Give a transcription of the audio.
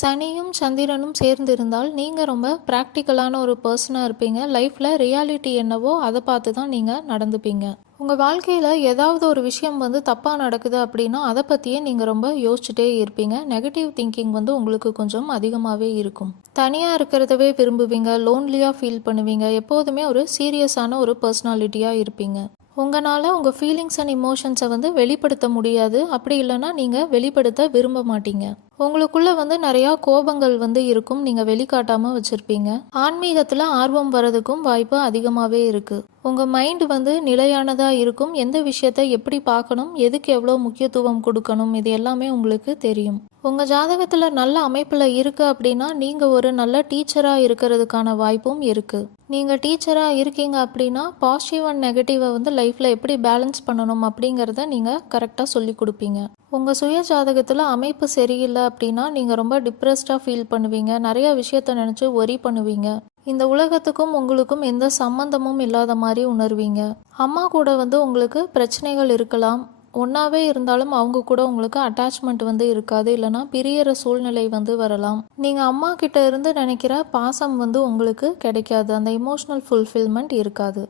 சனியும் சந்திரனும் சேர்ந்து இருந்தால் நீங்கள் ரொம்ப ப்ராக்டிக்கலான ஒரு பர்சனாக இருப்பீங்க. லைஃப்பில் ரியாலிட்டி என்னவோ அதை பார்த்து தான் நீங்கள் நடந்துப்பீங்க. உங்கள் வாழ்க்கையில் ஏதாவது ஒரு விஷயம் தப்பாக நடக்குது அப்படின்னா அதை பற்றியே நீங்கள் ரொம்ப யோசிச்சுட்டே இருப்பீங்க. நெகட்டிவ் திங்கிங் உங்களுக்கு கொஞ்சம் அதிகமாகவே இருக்கும். தனியாக இருக்கிறதவே விரும்புவீங்க. லோன்லியாக ஃபீல் பண்ணுவீங்க. எப்போதுமே ஒரு சீரியஸான ஒரு பர்சனாலிட்டியாக இருப்பீங்க. உங்களால் உங்கள் ஃபீலிங்ஸ் அண்ட் இமோஷன்ஸை வெளிப்படுத்த முடியாது. அப்படி இல்லைன்னா நீங்கள் வெளிப்படுத்த விரும்ப மாட்டீங்க. உங்களுக்குள்ள நிறையா கோபங்கள் இருக்கும். நீங்கள் வெளிக்காட்டாமல் வச்சுருப்பீங்க. ஆன்மீகத்தில் ஆர்வம் வர்றதுக்கும் வாய்ப்பு அதிகமாகவே இருக்குது. உங்கள் மைண்டு நிலையானதாக இருக்கும். எந்த விஷயத்தை எப்படி பார்க்கணும், எதுக்கு எவ்வளோ முக்கியத்துவம் கொடுக்கணும், இது எல்லாமே உங்களுக்கு தெரியும். உங்கள் ஜாதகத்தில் நல்ல அமைப்பில் இருக்குது அப்படின்னா நீங்கள் ஒரு நல்ல டீச்சராக இருக்கிறதுக்கான வாய்ப்பும் இருக்குது. நீங்கள் டீச்சராக இருக்கீங்க அப்படின்னா பாசிட்டிவ் அண்ட் நெகட்டிவை லைஃப்பில் எப்படி பேலன்ஸ் பண்ணணும் அப்படிங்கிறத நீங்கள் கரெக்டாக சொல்லி கொடுப்பீங்க. உங்கள் சுய ஜாதகத்தில் அமைப்பு சரியில்லை அப்படின்னா நீங்கள் ரொம்ப டிப்ரெஸ்டாக ஃபீல் பண்ணுவீங்க. நிறைய விஷயத்த நினச்சி ஒரி பண்ணுவீங்க. இந்த உலகத்துக்கும் உங்களுக்கும் எந்த சம்பந்தமும் இல்லாத மாதிரி உணர்வீங்க. அம்மா கூட உங்களுக்கு பிரச்சனைகள் இருக்கலாம். ஒன்றாவே இருந்தாலும் அவங்க கூட உங்களுக்கு அட்டாச்மெண்ட் இருக்காது. இல்லைனா பிரியற சூழ்நிலை வரலாம். நீங்கள் அம்மா கிட்ட இருந்து நினைக்கிற பாசம் உங்களுக்கு கிடைக்காது. அந்த இமோஷனல் ஃபுல்ஃபில்மெண்ட் இருக்காது.